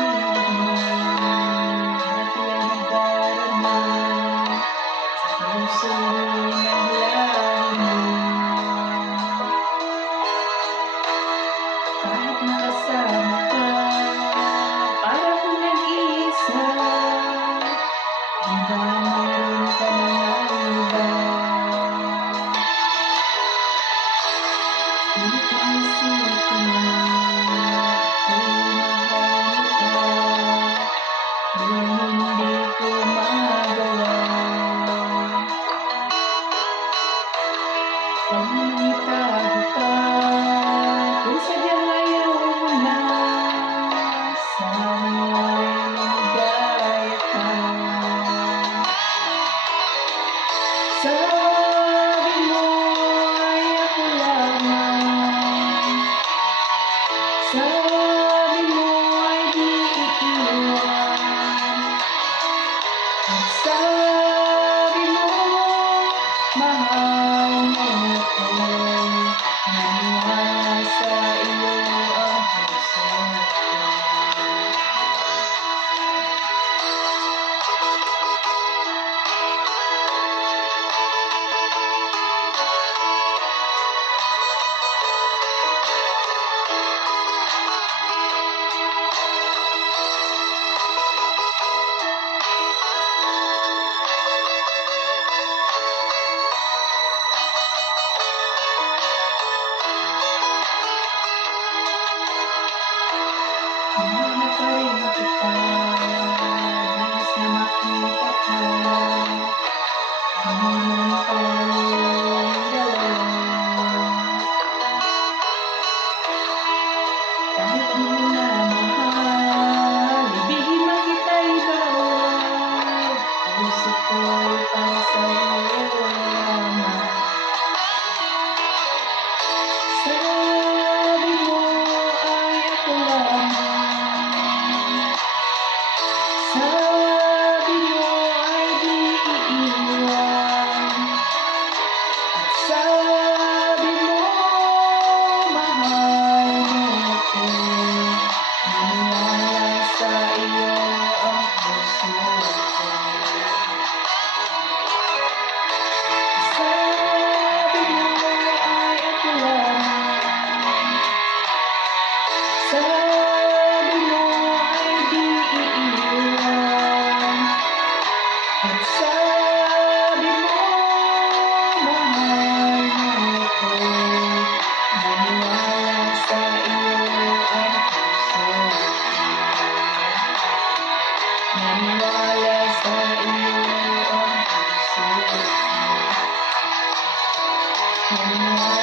pag-ibig mo dati ay nagdarama sa puso'y naglaho mo. Kahit nakasama ka, para kong nag-iisa, di ba mayroon ka ng iba? Pilit kong isipin na ako'y mahal mo ka, ngunit hindi ko magawa. Pag itago ka, kung sadyang ayaw mo na, sana'y lumigaya ka. Sabi mo ay ako lamang, sabi mo ay di iiwan, at sabi mo mahal mo ako, naniwala sa iyo ang puso ko. Hinahanap pa rin kita, nais na makita ka, naman tayong dalawa. Kahit di mo na mahal, ibigin man kita'y bawal, puso ko'y para sa'yo lamang. Sabi mo ay ako lamang, sabi mo ay di iiwan, at sabi mo mahal mo ako, naniwala sa iyo ang puso ko. Sabi mo ay ako lamang, sabi mo ay di iiwan, at sabi mo mahal mo ako, naniwala sa iyo ang puso ko. Naniwala sa iyo ang puso ko. Naniwala